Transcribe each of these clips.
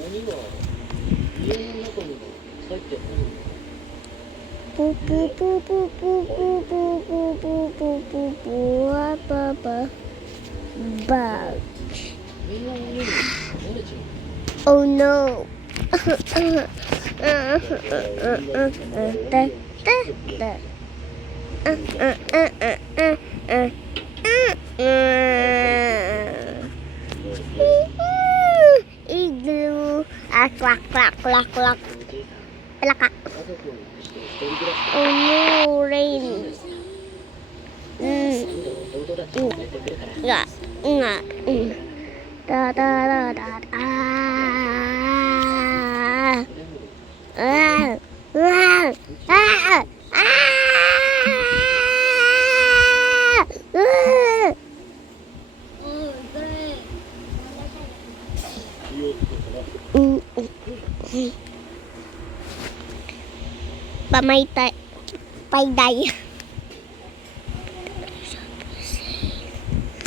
何が家の中にも入ってないの？ププププププププププププワパパバー。みんな見るの慣れちゃう。Oh no. Igloo. Clack, clack, clack, clack. Plaka. 家族を残して一人暮らし Oh no, rain. 今度弟たちが連れてくるから。Da da da da. Pamaytay. Payday.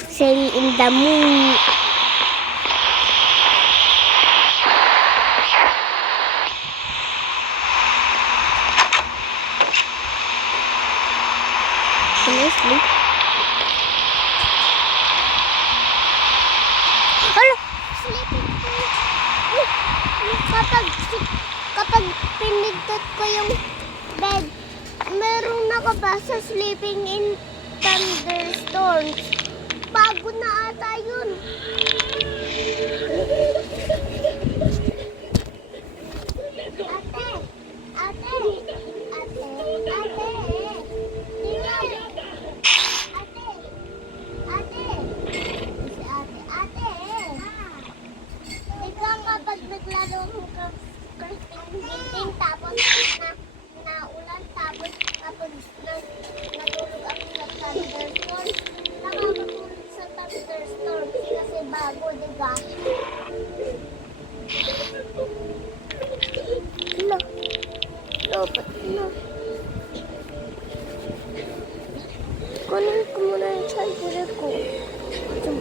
Sail in the moon. Can I sleep? Hala! Sleeping pill. Kapag pinindot ko yung bed, merong nakabasa sleeping in thunderstorms. Bago na ata yun. Ikaw kapag naglaro ka building tapos naulan tapos kapag natulog ako sa thunderstorm, nakakatulog sa thunderstorm kasi bago, diba? No. Dapat na. Kunin ko muna yung charger ko.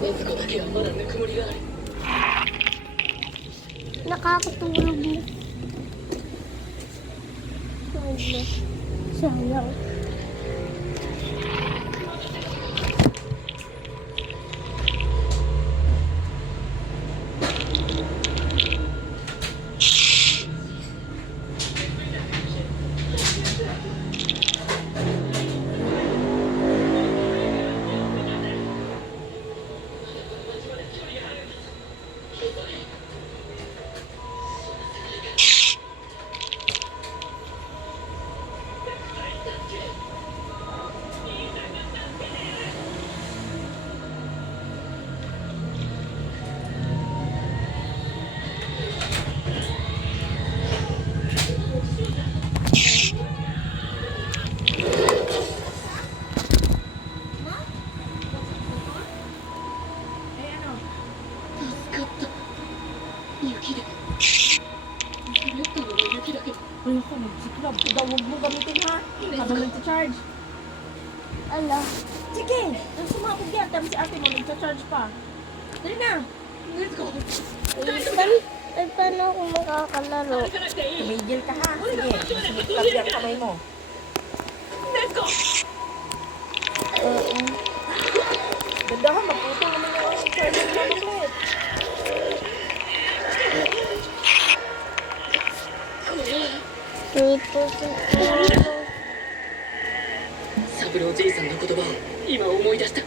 わずかだけはまだぬくもりがある。 Nakakatulog mo. Sayang. Ayoko, nagsiklab. Daw, huwag mo gamitin ha. Habang nagcha-charge. Ala. Sige, nang sumabog yan. Tapos si ate mo, nagcha-charge pa. Dali na. Let's go. Paano ako makakalaro? Tumigil ka ha. Sige, sumiklab yan kamay mo. Let's go. Gandahan, magputol naman yung charger mo ulit. 三郎じいさんの言葉を今思い出した。